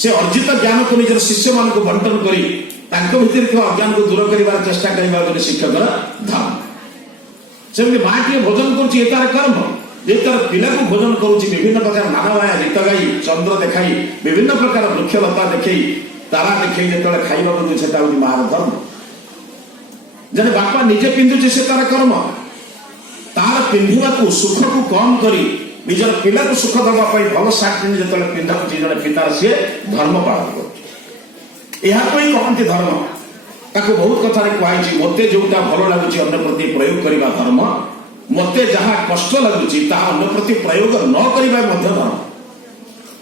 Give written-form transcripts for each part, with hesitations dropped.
से अर्जित ज्ञान को निजर शिष्य मान को बंटन करी अज्ञान को दूर कर चेष्टा करने शिक्षक धर्म सेमती माँ टे भोजन कर तार कर्म जे तार पिला को भोजन करुच्ची विभिन्न प्रकार नानाबाया गीत गाई चंद्र देखाई विभिन्न प्रकार वृक्षलता देखई तारा देखई जो खाइबा दूसरा मार धर्म जने बापा निजे पिंधुचे से तार कर्म तार पिंधा को सुख को कम करी निजर पिला को सुख दवाई भल सार्ट जो पिंधा जड़े पितार सी धर्म पालन कर कहते धर्म ताको बहुत कथा कहुई मते जोटा भल लगुच अन्य प्रति प्रयोग करने धर्म मते जहाँ कष्ट लगुच अन्य प्रति प्रयोग न करने धर्म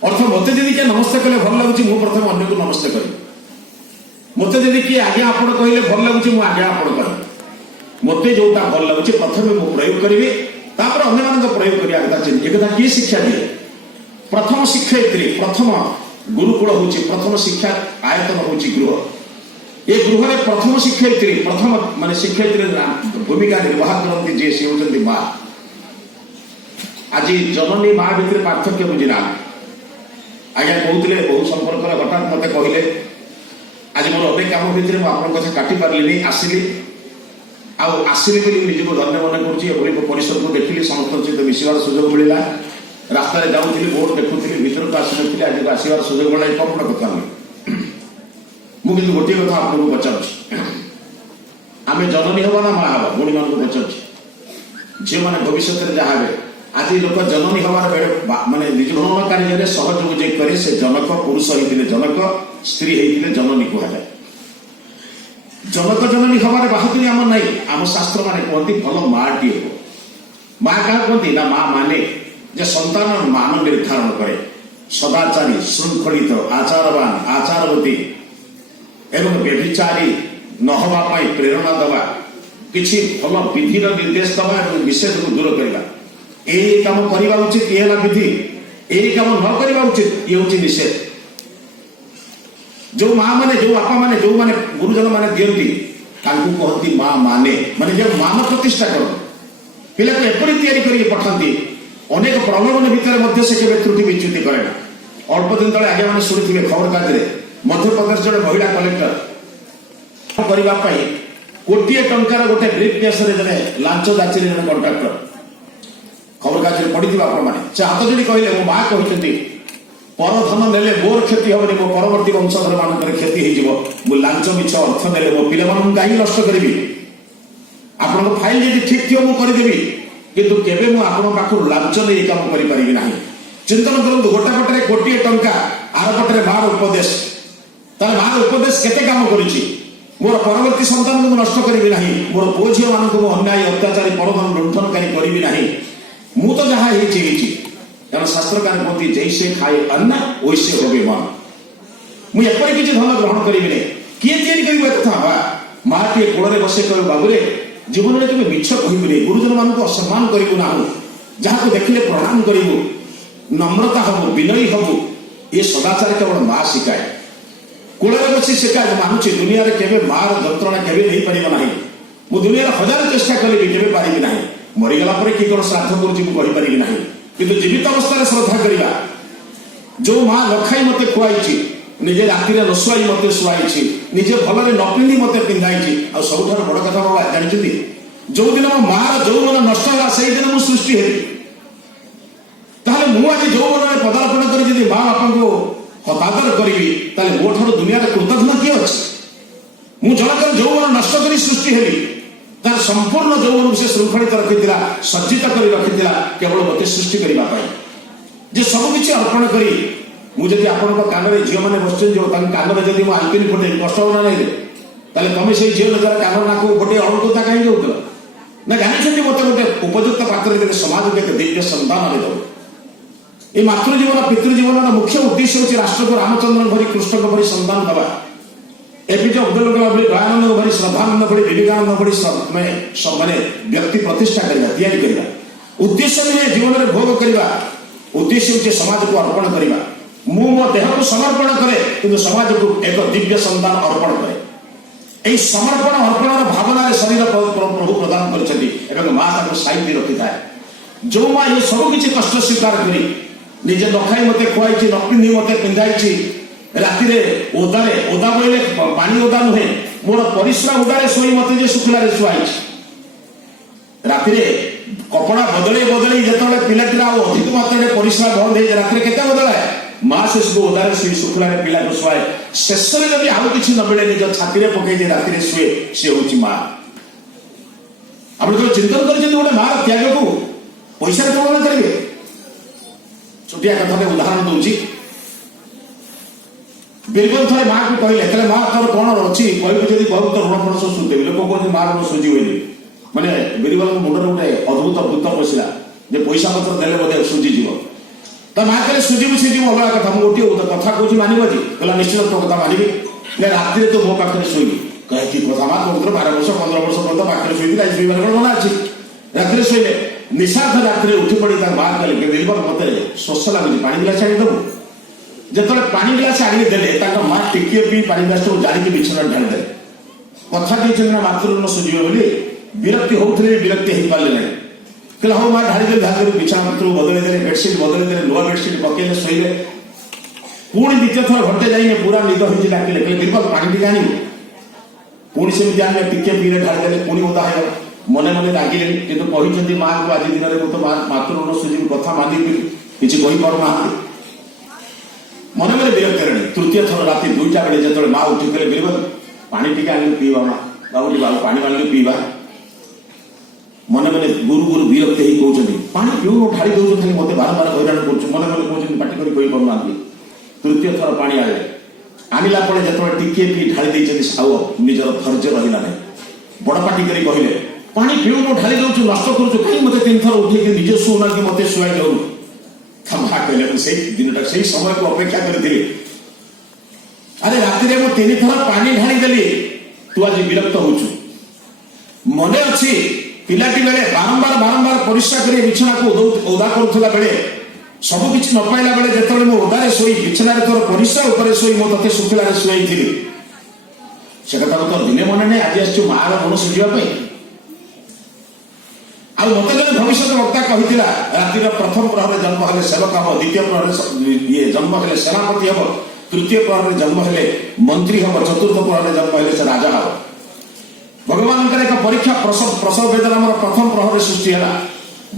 अर्थ मते जदि किए नमस्ते कले भल लगुच मु प्रथम अन्य को नमस्ते करी मते जदि किए आगे आपण कहले भल लगुच मु आगे आपण करी मते जोटा भल लगुच प्रथम मु प्रयोग करी तापर अन्य मान प्रयोग करिया कथा चिंता कथा किए शिक्षा दिए प्रथम शिक्षयित्री प्रथम गुरुकुल हूँ प्रथम शिक्षा आयतन हूँ गृह ये गृह में प्रथम शिक्षयित्री प्रथम माने शिक्षयित्री भूमिका निर्वाह करती जे सी होती माँ आज जननी माँ भितर पार्थक्य बुझिना आज्ञा कहते बहुत संपर्क हठात मत कहले आज मोर अनेक कम भितर मुझे काटि पार्ली आसली आसली निजक धन्य मन कर परिसर को देखिली समस्त सहित मिसबार सुजोग मिलला रास्ता जाऊँगी बोर्ड देखुली भर को आसी आज आसबार सुजोग मिला कौन कथा नुहे मुझे गोटे कथा आपको पचार आम जननी हवा ना माँ हवा भूणी मान पचार झील मैंने भविष्य में जहाँ हे आज लोक जननी हवार बेड़े माने निजभरण कार्य सहयोग जे करे से जनक पुरुष होते जनक स्त्री होते जननी कहुए जनक जननी हवार बाहुती आम ना आम शास्त्र माने कहती भल माँ टी हो माँ क्या कहती ना माँ माने जे संतान मान निर्धारण करे सदाचारी श्रृंखलित आचारवान आचारवती एवं व्यभिचारी नहवा प्रेरणा दवा किसी भल विधि निर्देश दवा और निषेध को दूर करवा यही कम करवा उचित ये विधि यही कम न करवा उचित ये हूँ निषेध जो माँ माने जो बापा माने जो माने गुरुजन माने दियंती कहती माँ माने माने जो मान प्रतिष्ठा कर पिला को एपरी तैयारी करके पठाती अनेक प्रलोभन भितर से केवल त्रुटि विच्युति करे ना अल्प दिन तले आगे मैंने शुणी खबर कागज मध्य प्रदेश जड़े महिला कलेक्टर करने कोटे टंकार गोटे ब्रीफ केस जड़े लांच जाचरी जड़े कंट्राक्टर खबर कागज पढ़ी से हाथ जोड़ी कहले मो माँ कहते पर धन ने मोर क्षति हेनी मो परवर्ती वंशधर मान क्षति हो लांच मिछ अर्थ ने मो पिला कहीं नष्ट करी आपण फाइल जी ठीक थी मुझे करदेवी किंतु केबे मु आपण पाखु लांच नहीं काम करि परिबि नाही चिंतन करंतु गोटा पटरे कोटी टंका आर पटरे मार उपदेश तार मार उपदेश केते काम करिछि मोर परवर्ती संतान को नष्ट करिबि नाही मोर पुओ झियो मान को अन्याय अत्याचारी परधन लुंठनकारी करिबि नाही मु तो जहाँ होइछि कारण शास्त्रकार कहती जैसे खाए अन्न वैसे होबे मन मु एपरि किछि धन ग्रहण करिबि नै किए तैयारी करिबे कथा बा माटी कोड़े बसे कह बाबुरे जीवन में तुम मिछ कहबी गुरुजन मान को असम्मान करू ना जहाँ को देखिले प्रणाम करू नम्रता हम विनयी हम ये सदाचार केवल माँ शिखाए कूड़े बसी शिखाए मानुची दुनिया रे केबे मार जंत्रणा केबे नहीं परिबो नाही मु दुनिया हजार चेष्टा करी केबे पारिबि नाही मरीगला पर कि कोन श्राद्ध करूची मु कहि परिबि नाही किंतु जीवित अवस्था श्रद्धा करवा जो माँ लखाई मते खुआई निजे राति न शुआई मत शुआई निजे भल न पिंधि मत पिंधाई आ सब बड़ कथा बाबा जानते जो दिन मो मार यौवन नष्ट है से दिन मुझे सृष्टि हेली मुझे यौवन में पदार्पण कर माँ बापा को हतादर करी मो ठार दुनिया कृतज्ञ किए अच्छे मुझे जनकर यौवन नष्ट कर सृष्टि हेली तार संपूर्ण यौवन से श्रृंखलित रखी सज्जित कर रखी केवल मत सृष्टि करने जे सबकि अर्पण करी मुझे आपण कान में झील मैंने बस जो कान में जब आलपिन फटे कष्ट होना नहीं तुम से झील जरा कान ना को गोटे अणुकता कहीं दौल ना जानते मत गोटे उपयुक्त पात्र समाज को दिव्य संतान दो ये मातृजीवन पितृजीवन मुख्य उद्देश्य हूँ राष्ट्र को रामचंद्र भरी कृष्ण को भरी संतान दवा एपीजे अब्दुल कलाम भरी दयानंद भरी श्रद्धानंद भरी विवेकानंद भरी मैंने व्यक्ति प्रतिष्ठा करवा उद्देश्य नुहे जीवन में भोग करवा उद्देश्य हूँ समाज को अर्पण करवा मु मो देह को समर्पण करे किंतु समाज को एक दिव्य संतान अर्पण करे समर्पण अर्पण भावना शरीर प्रभु प्रदान कर माँ साइड रखी था जो माँ ये सब किसी कष्ट स्वीकार करी निजे न खाई मत खुआई न पिंधि मत पिंधाई ରାତିରେ ଓଦା ବୋଇଲେ ପାଣି ଓଦା ନୁହେଁ, ମୋର ପରିସ୍ରା ଓଦାରେ ଶୋଇ ମତେ ଯେ ଶୁଖିଲାରେ ଶୁଆଇଛି। ରାତିରେ କପଡ଼ା ବଦଳେଇ ଯେତେବେଳେ ପିଲାଟିର ଆଉ ଅଧିକ ମାତ୍ରାରେ ପରିସ୍ରା ବନ୍ଦ ହେଇ ରାତିରେ କେତେ ବଦଳାଏ, ମା ଶିଶୁକୁ ଓଦାରେ ଶୋଇ ଶୁଖିଲାରେ ପିଲାକୁ ଶୁଆଏ। ଶେଷରେ ଯଦି ଆଉ କିଛି ନ ମିଳେ ନିଜ ଛାତିରେ ପକେଇ ଯେ ରାତିରେ ଶୁଏ, ସେ ହଉଛି ମା। ଆପଣ କେବେ ଚିନ୍ତନ କରିଛନ୍ତି ଗୋଟେ ମାର ତ୍ୟାଗକୁ ପଇସାରେ ତୁଳନା କରିବେ? ଛୋଟିଆ କଥାରେ ଉଦାହରଣ ଦଉଛି। ବିରବଲ ଥରେ ମାଆକୁ କହିଲେ, ତାହେଲେ ମା ତୋର କଣ ଅଛି କହିବୁ, ଯଦି କହିବୁ ତ ଋଣ ଫଣ ସବୁ ସୁଝିଦେବି। ଲୋକ କହୁଛନ୍ତି ମା ଋଣ ସୁଝିବେନି। ମାନେ ବିରବଲଙ୍କ ମୁଣ୍ଡରେ ଗୋଟେ ଅଦ୍ଭୁତ ଭୂତ ପଶିଲା ଯେ ପଇସା ପତ୍ର ଦେଲେ ବୋଧେ ସୁଝିଯିବ। ତା ମା କହିଲେ ସୁଝିବୁ ଅଲଗା କଥା, ମୁଁ ଗୋଟିଏ କଥା କହୁଛି ମାନିବ କି? କହିଲା ନିଶ୍ଚିତ ତୋ କଥା ମାନିବି। ରାତିରେ ତୁ ମୋ ପାଖରେ ଶୋଇବି। କହେ କି କଥା ମା, ତୋ 12 ବର୍ଷ 15 ବର୍ଷ ପର୍ଯ୍ୟନ୍ତ ପାଖରେ ଶୋଇଥିଲା, ଶୋଇବାର କଣ ମନା ଅଛି? ରାତିରେ ଶୋଇଲେ ନିଶାର୍ଥ ରାତିରେ ଉଠି ପଡି ତା ମା କହିଲେ, ବିରବଲ ମତେ ଶୋଷ ଲାଗୁଛି, ପାଣି ଗ୍ଲାସ ଆଣିଦେବୁ। ଯେତେବେଳେ ପାଣି ଗ୍ଲାସ ଆଣିକି ଦେଲେ, ତାଙ୍କ ମା ଟିକିଏ ପିଇ ପାଣି ଗ୍ଲାସକୁ ଜାଣିକି ବିଛଣାରେ ଢାଳିଦେଲେ। କଥା ଦେଇଛନ୍ତି ନା ମାତୃ ଋଣ ସୁଝିବ ବୋଲି। ବିରକ୍ତି ହଉଥିଲେ ବିରକ୍ତି ହେଇପାରିଲେ ନାହିଁ। କହିଲେ ହଉ ମା, ଢାଳିଦେଲେ ବିଛଣା ପତ୍ରକୁ ବଦଳେଇ ଦେଲେ, ବେଡସିଟ୍ ବଦଳେଇ ଦେଲେ, ନୂଆ ବେଡସିଟ୍ ପକେଇଲେ, ଶୋଇଲେ। ପୁଣି ଦ୍ୱିତୀୟ ଥର ଘଣ୍ଟେ ଯାଇକି ପୁରା ନିଦ ହେଇଛି, ଡାକିଲେ, କହିଲେ ବିରବଲ ପାଣି ଟିକେ ଆଣିବୁ। ପୁଣି ସେମିତି ଆଣିଲେ, ଟିକେ ପିଇଲେ, ଢାଳିଦେଲେ, ପୁଣି ଓଦା ହେଇଗଲା। ମନେ ମନେ ରାଗିଲେନି, କିନ୍ତୁ କହିଛନ୍ତି ମାଆଙ୍କୁ ଆଜି ଦିନରେ ମୁଁ ତ ମାତୃ ଋଣ ସୁଝିବି, କଥା ମାନିବି, କିଛି କହିପାରୁନାହାନ୍ତି। ମନେ ମନେ ବିରକ୍ତ ହେଲେଣି। ତୃତୀୟ ଥର ରାତି 2ଟା ବେଳେ ଯେତେବେଳେ ମା ଉଠି କହିଲେ, ବିରବଲ ପାଣି ଟିକେ ଆଣିକି ପିଇବା ମା, ବାବୁଟି ବାବୁ ପାଣି ଆଣିକି ପିଇବା। ମନେ ମନେ ଗୁରୁ ବିରକ୍ତ ହେଇ କହୁଛନ୍ତି, ପାଣି ପିଉନ, ଢାଳି ଦଉଛ, ଖାଲି ମତେ ବାରମ୍ବାର ହଇରାଣ କରୁଛୁ। ମନେ ମନେ କହୁଛନ୍ତି, ପାଟି କରି କହିପାରୁନାହାନ୍ତି। ତୃତୀୟ ଥର ପାଣି ଆଣିଲା ପରେ ଯେତେବେଳେ ଟିକେ ପିଇ ଢାଳି ଦେଇଛନ୍ତି, ଆଉ ନିଜର ଧୈର୍ଯ୍ୟ ରହିଲା ନାହିଁ। ବଡ ପାଟି କରି କହିଲେ, ପାଣି ପିଉନ, ଢାଳି ଦଉଛୁ, ନଷ୍ଟ କରୁଛୁ, କାହିଁ ମତେ 3 ଥର ଉଠେଇକି ନିଜେ ଶୁଉନା କି ମତେ ଶୁଆଇ ଦଉନୁ? ମା କହିଲେ, ମୁଁ ସେଇ ଦିନଟା ସେଇ ସମୟକୁ ଅପେକ୍ଷା କରିଥିଲି। ଆରେ ରାତିରେ ମୁଁ 3 ଥର ପାଣି ଢାଳି ଦେଲି, ତୁ ଆଜି ବିରକ୍ତ ହଉଛୁ। ମନେ ଅଛି ପିଲାଟି ବେଳେ ବାରମ୍ବାର ପରିସ୍ରା କରି ବିଛଣାକୁ ଓଦା କରୁଥିଲା ବେଳେ, ସବୁକିଛି ନ ପାଇଲା ବେଳେ ଯେତେବେଳେ ମୁଁ ଓଦାରେ ଶୋଇ ବିଛଣାରେ ତୋର ପରିସ୍ରା ଉପରେ ଶୋଇ ମୁଁ ତତେ ଶୁଖିଲାରେ ଶୁଆଇଥିଲି। ସେ କଥା ତ ଦିନେ ମନେ ନାହିଁ, ଆଜି ଆସିଛୁ ମାର ଋଣ ସୁଝିବା ପାଇଁ। ଆଉ ମତେ ଜଣେ ଭବିଷ୍ୟତ ବକ୍ତା କହିଥିଲା, ରାତିର ପ୍ରଥମ ପ୍ରହରରେ ଜନ୍ମ ହେଲେ ସେବକ ହବ, ଦ୍ୱିତୀୟ ପ୍ରହରରେ ଜନ୍ମ ହେଲେ ସେନାପତି ହବ, ତୃତୀୟ ପ୍ରହରରେ ଜନ୍ମ ହେଲେ ମନ୍ତ୍ରୀ ହବ, ଚତୁର୍ଥ ପ୍ରହରରେ ଜନ୍ମ ହେଲେ ସେ ରାଜା ହବ। ଭଗବାନଙ୍କର ଏକ ପରୀକ୍ଷା, ପ୍ରସବ ବେଦନା ଆମର ପ୍ରଥମ ପ୍ରହରରେ ସୃଷ୍ଟି ହେଲା।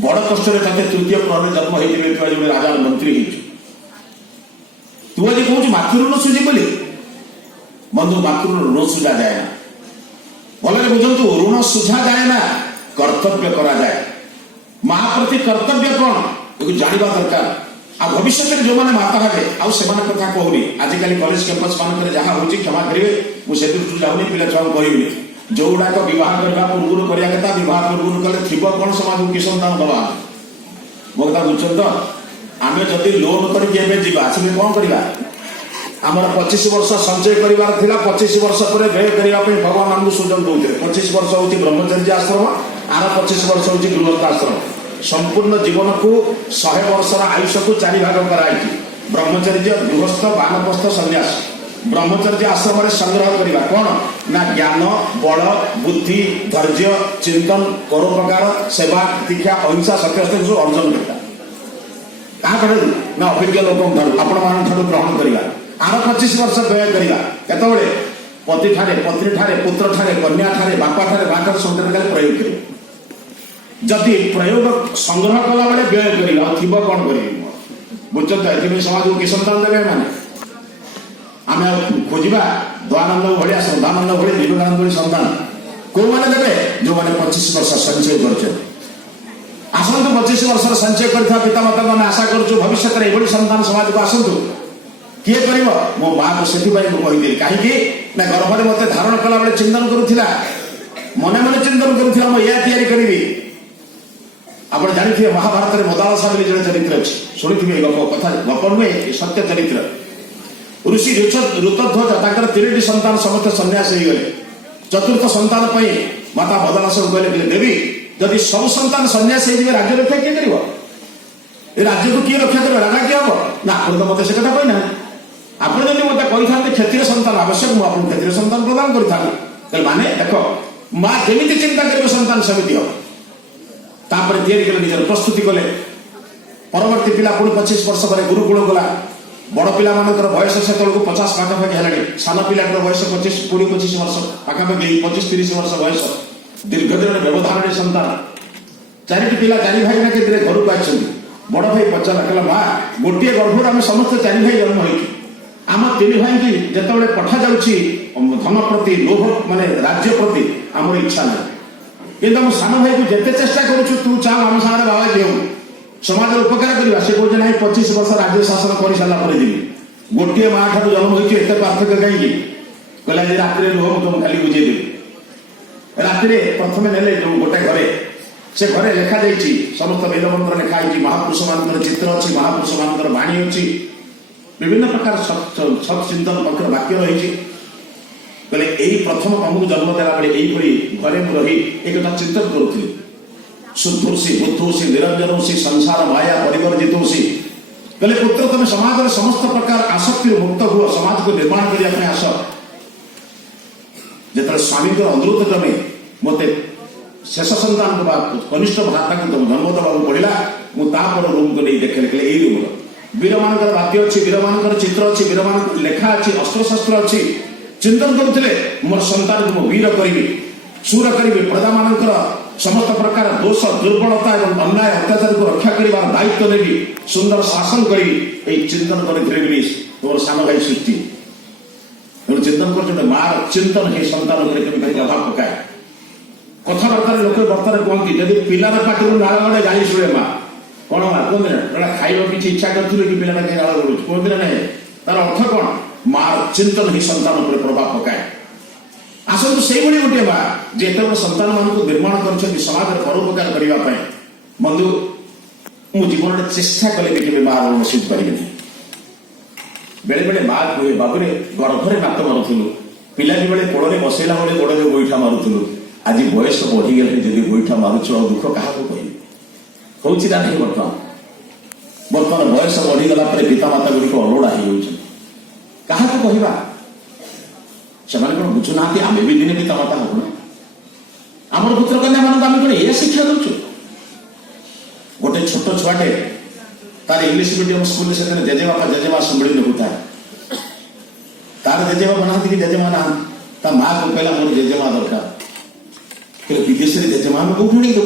ବଡ କଷ୍ଟରେ ତତେ ତୃତୀୟ ପ୍ରହରରେ ଜନ୍ମ ହେଇଯିବେ, ତୁ ଆଜି ଗୋଟେ ରାଜାର ମନ୍ତ୍ରୀ ହେଇଛୁ। ତୁ ଆଜି କହୁଛୁ ମାତୃ ଋଣ ସୁଝି ବୋଲି। ବନ୍ଧୁ, ମାତୃ ଋଣ ସୁଝା ଯାଏ ନା। ଭଲରେ ବୁଝନ୍ତୁ, ଋଣ ସୁଝା ଯାଏ ନା, କର୍ତ୍ତବ୍ୟ କରାଯାଏ। ମା ପ୍ରତି କର୍ତ୍ତବ୍ୟ କଣ ଏକୁ ଜାଣିବା ଦରକାର। ଆଉ ଭବିଷ୍ୟତରେ ଯୋଉମାନେ ମାତା ହେବେ, ଆଉ ସେମାନଙ୍କ କଥା କହୁନି। ଆଜିକାଲି କଲେଜ କ୍ୟାମ୍ପସ ମାନଙ୍କରେ ଯାହା ହଉଛି କ୍ଷମା କରିବେ, ମୁଁ ସେ ଦୃଷ୍ଟିରୁ ଯାଉନି, ପିଲା ଛୁଆଙ୍କୁ କହିବିନି। ଯୋଉଗୁଡାକ ବିବାହ କରିବା ପୂର୍ବରୁ କରିବା କଥା, ବିବାହ ପୂର୍ବରୁ କଲେ ଥିବ କଣ ସମାଜକୁ କି ସନ୍ତାନ ଦବା? ମୋ କଥା ବୁଝୁଛନ୍ତି ତ? ଆମେ ଯଦି ଲୋନ କରିକି ଏବେ ଯିବା, ଆସିଲେ କଣ କରିବା? ଆମର 25 ବର୍ଷ ସଞ୍ଚୟ କରିବାର ଥିଲା, 25 ବର୍ଷ ପରେ ବ୍ୟୟ କରିବା ପାଇଁ ଭଗବାନ ଆମକୁ ସୁଯୋଗ ଦଉଥିଲେ। 25 ବର୍ଷ ହଉଛି ବ୍ରହ୍ମଚର୍ଯ୍ୟ ଆଶ୍ରମ, ଆର 25 ବର୍ଷ ହଉଛି ଗୃହସ୍ଥ ଆଶ୍ରମ। ସମ୍ପୂର୍ଣ୍ଣ ଜୀବନକୁ 100 ବର୍ଷର ଆୟୁଷକୁ 4 ଭାଗ କରାଯାଇଛି। ବ୍ରହ୍ମଚର୍ଯ୍ୟ, ଗୃହସ୍ଥ, ବାନପ୍ରସ୍ଥ, ସନ୍ନ୍ୟାସ। ବ୍ରହ୍ମଚର୍ଯ୍ୟ ଆଶ୍ରମରେ ସଂଗ୍ରହ କରିବା କଣ ନା ଜ୍ଞାନ, ବଳ, ବୁଦ୍ଧି, ଧୈର୍ଯ୍ୟ, ଚିନ୍ତନ, ପରୋପକାର, ସେବା, ଦୀକ୍ଷା, ଅହିଂସା, ସତ୍ୟସ୍ତ ଅର୍ଜନ କରିବା। କାହାଠାରୁ ନା ଅଭିଜ୍ଞ ଲୋକଙ୍କ ଠାରୁ, ଆପଣମାନଙ୍କ ଠାରୁ ଗ୍ରହଣ କରିବା। ଆର 25 ବର୍ଷ ବ୍ୟୟ କରିବା କେତେବେଳେ? ପତି ଠାରେ, ପତ୍ନୀ ଠାରେ, ପୁତ୍ର ଠାରେ, କନ୍ୟା ଠାରେ, ବାପା ଠାରେ, ମା ଠାରେ, ସନ୍ତାନ ଠାରେ ପ୍ରୟୋଗ କରିବା। ଯଦି ପ୍ରୟୋଗ ସଂଗ୍ରହ କଲା ବେଳେ ବ୍ୟୟ କରିବା, ଆଉ ଥିବ କଣ କରିବି? ବୁଝୁଛ? ଏଥିପାଇଁ ସମାଜକୁ କି ସନ୍ତାନ ଦେବେ ମାନେ? ଆମେ ଆଉ ଖୋଜିବା ଦୟାନନ୍ଦ ଭଳିଆ, ଶ୍ରଦ୍ଧାନନ୍ଦ ଭଳି, ବିବେକାନନ୍ଦ ଭଳି ସନ୍ତାନ କୋଉମାନେ ଦେବେ? ଯୋଉମାନେ 25 ବର୍ଷ ସଞ୍ଚୟ କରିଛନ୍ତି। ଆସନ୍ତୁ 25 ବର୍ଷର ସଞ୍ଚୟ କରିଥିବା ପିତାମାତାଙ୍କୁ ଆମେ ଆଶା କରୁଛୁ ଭବିଷ୍ୟତରେ ଏଭଳି ସନ୍ତାନ ସମାଜକୁ ଆସନ୍ତୁ। କିଏ କରିବ? ମୋ ମାଆକୁ ସେଥିପାଇଁ ମୁଁ କହିଥିଲି। କାହିଁକି ନା ଗର୍ଭରେ ମତେ ଧାରଣ କଲା ବେଳେ ଚିନ୍ତନ କରୁଥିଲା, ମନେ ମନେ ଚିନ୍ତନ କରୁଥିଲା, ମୁଁ ଏଇଆ ତିଆରି କରିବି। ଆପଣ ଜାଣିଥିବେ ମହାଭାରତରେ ମଦାଳସା ବୋଲି ଜଣେ ଚରିତ୍ର ଅଛି, ଶୁଣିଥିବେ ଏ ଗପ କଥା। ଗପ ନୁହେଁ, ସତ୍ୟ ଚରିତ୍ର। ଋଷି ଋତଧ୍ୱଜ ତାଙ୍କର 3ଟି ସନ୍ତାନ ସମସ୍ତେ ସନ୍ନ୍ୟାସ ହେଇଗଲେ। ଚତୁର୍ଥ ସନ୍ତାନ ପାଇଁ ମାତା ମଦାଳସାକୁ କହିଲେ, ଦେବୀ ଯଦି ସବୁ ସନ୍ତାନ ସନ୍ନ୍ୟାସ ହେଇଯିବେ, ରାଜ୍ୟ ରକ୍ଷା କିଏ କରିବ? ଏ ରାଜ୍ୟକୁ କିଏ ରକ୍ଷା କରିବ? ରାଜା କିଏ ହବ? ନା ଆପଣ ତ ମତେ ସେ କଥା କହିନାହାନ୍ତି। ଆପଣ ଯଦି ମତେ କହିଥାନ୍ତେ କ୍ଷତ୍ରିୟ ସନ୍ତାନ ଆବଶ୍ୟକ, ମୁଁ ଆପଣଙ୍କୁ କ୍ଷତ୍ରିୟ ସନ୍ତାନ ପ୍ରଦାନ କରିଥାନ୍ତି। ମାନେ ଦେଖ, ମା ଯେମିତି ଚିନ୍ତା କରିବ ସନ୍ତାନ ସେମିତି ହବ। ତାପରେ ତିଆରି କଲେ, ନିଜର ପ୍ରସ୍ତୁତି କଲେ। ପରବର୍ତ୍ତୀ ପିଲା ପୁଣି 25 ବର୍ଷ ପରେ ଗୁରୁକୁଳ ଗଲା। बड़ पिला मानकर बयस से 50 पाखापाखि है सान पिलाटर बयस 20-25 वर्ष पाखापाखि 25-30 वर्ष बयस दीर्घ दिन व्यवधान सन्तान 4 पिला 4 भाई ना के घर को आछन बड़ भाई पचारा कहला माँ गोटे गर्भर आम समस्त 4 भाई जन्म हो आम 3 भाई की जिते पठा जाऊँगी धन प्रति लोभ माने राज्य प्रति आमर इच्छा ना कि सान भाई को जिते चेष्टा करूँ तू चाह आम सागर बाबा देऊ समाज उपकार करवा से कहते ना 25 वर्ष राज्य शासन कर सारापर जी गोटे माँ ठार जन्म होते पार्थक्य कहीं कहला रात रुह तुम खाली बुझेदेवी रात प्रथम ने जो गोटे घरे से घरे लिखा जाइए समस्त वेद मंत्र लिखाई महापुरुष मान चित्र अच्छी महापुरुष मान बाणी अच्छी विभिन्न प्रकार सत्चिंतन पक्ष वाक्य रही कहले यही प्रथम तुमको जन्म देला बेले यही घरे मुझे रही एक चिंतन करुली शुद्धोसी बुद्धोसी निरंजनोसी संसार माया परिवर्जितोसी कहले पुत्र तुम समाज समस्त प्रकार आसक्ति मुक्त हुआ समाज को निर्माण करने आस जो स्वामी अनुरोध क्रमे मत शेष संतान को कनिष्ठ भ्राता को तुम जन्म देवा पड़ा मुझे रूम को नहीं देखे लिखे यही रूम वीर मान वाक्य अच्छी वीर मान चित्र अच्छी वीर मान लेखा अच्छी अस्त्रशस्त्र अच्छी चिंतन करुले मोर संतान को वीर करी शूर करी प्रजा मान समस्त प्रकार दोष दुर्बलता और अन्याय अत्याचार को रक्षा करने दायित्व नेबी सुंदर शासन करी चिंतन करी तुम सान भाई सृष्टि चिंतन कर मार चिंतन ही संतान प्रभाव पकाए कथबार्ता लोक बर्तमान कहती जब पिलार पाखर नाल गड़े गाड़ी शुणे माँ कौन माँ कहते ना खाइबा किसी इच्छा करें कि पिला नाल गड़ू कहते ना नहीं तार अर्थ कौन मार चिंतन ही संतान प्रभाव पकाए आसतु से गोटे माँ जे संतान मान निर्माण कर समाज में परोपकार करने बंधु मु जीवन चेष्टा कले भी माँ ऋण सुझ पारि बेले बेले माँ कहे बाबूरे गर्भरे नात मारुलु पिला बेले कोड़े बसैला बेले गोड़े गोईठा मारुलु आज बयस बढ़ीगले जब गोईठा मारुच दुख क्या कह हूँ ना नहीं बर्तमान बयस बढ़ीगला पितामाता गुड़िक अलोड़ा हो क्या कहवा से कौन बुझुना आम भी दिने पितामाता हूँ ना आमर पुत्र कन्या मान आम कौन ये शिक्षा दूचु गोटे छोट छुआटे तार इंग्लिश मीडियम स्कूल से जेजेबापा जेजेमा संभली होता है तार जेजेबापा ना कि जेजेमा ना माँ को कहला मोर जेजेमा दरकार विदेश में जेजेमा में कौन दू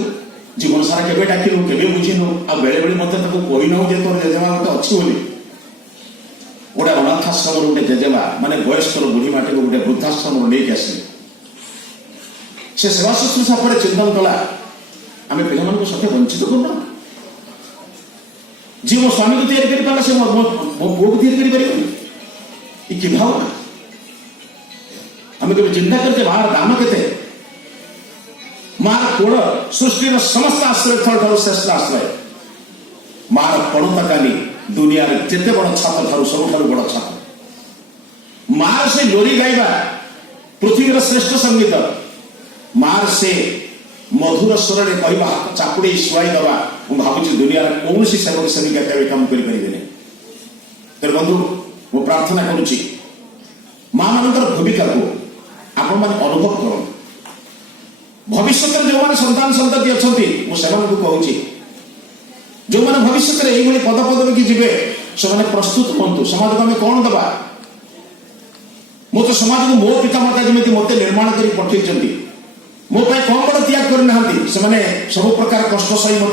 जीवन सारा के डाकिलु के बुझीनु आ बेले बेले मत कही नौ जे तोर जेजेमा गोटे अच्छी बोली गोटे अनाथाश्रम गोटे जेजेमा माने वयस्कर बुढ़ी माटी को गोटे वृद्धाश्रम नहीं आसिले से सेवा शुश्रूषा पर चिंतन कला आम पिला सत्य वंचित करना जी मो स्वामी को तैयारी कर से मो पुओ को तैयारी कर भावना आम कभी चिंता करते मार दाम के मार कोड़ सृष्टि समस्त आश्रय स्थल श्रेष्ठ आश्रय मार पणताकानी दुनिया जिते बड़ छात ठार सब बड़ छात मार से लोरी गाइबा पृथ्वी श्रेष्ठ संगीत मार से मधुर स्वर में कहवा चापुड़ी शुआई दवा मुझे भावुँ दुनिया कौन सेवक सेविका केवल कम करें तो बंधु मु प्रार्थना करुच्ची माँ मान भूमिका को आपण मैंने अनुभव कर भविष्य जो मैंने संतान संतति अच्छा मुझे कहूँ जो मैंने भविष्य में यही पद पदवी की जी से प्रस्तुत हूँ समाज को आम कौन दबा मो तो समाज को मो पितामाता जमी मत निर्माण कर पठे मो कौन बड़ त्याग करना सब प्रकार कष्ट सही मत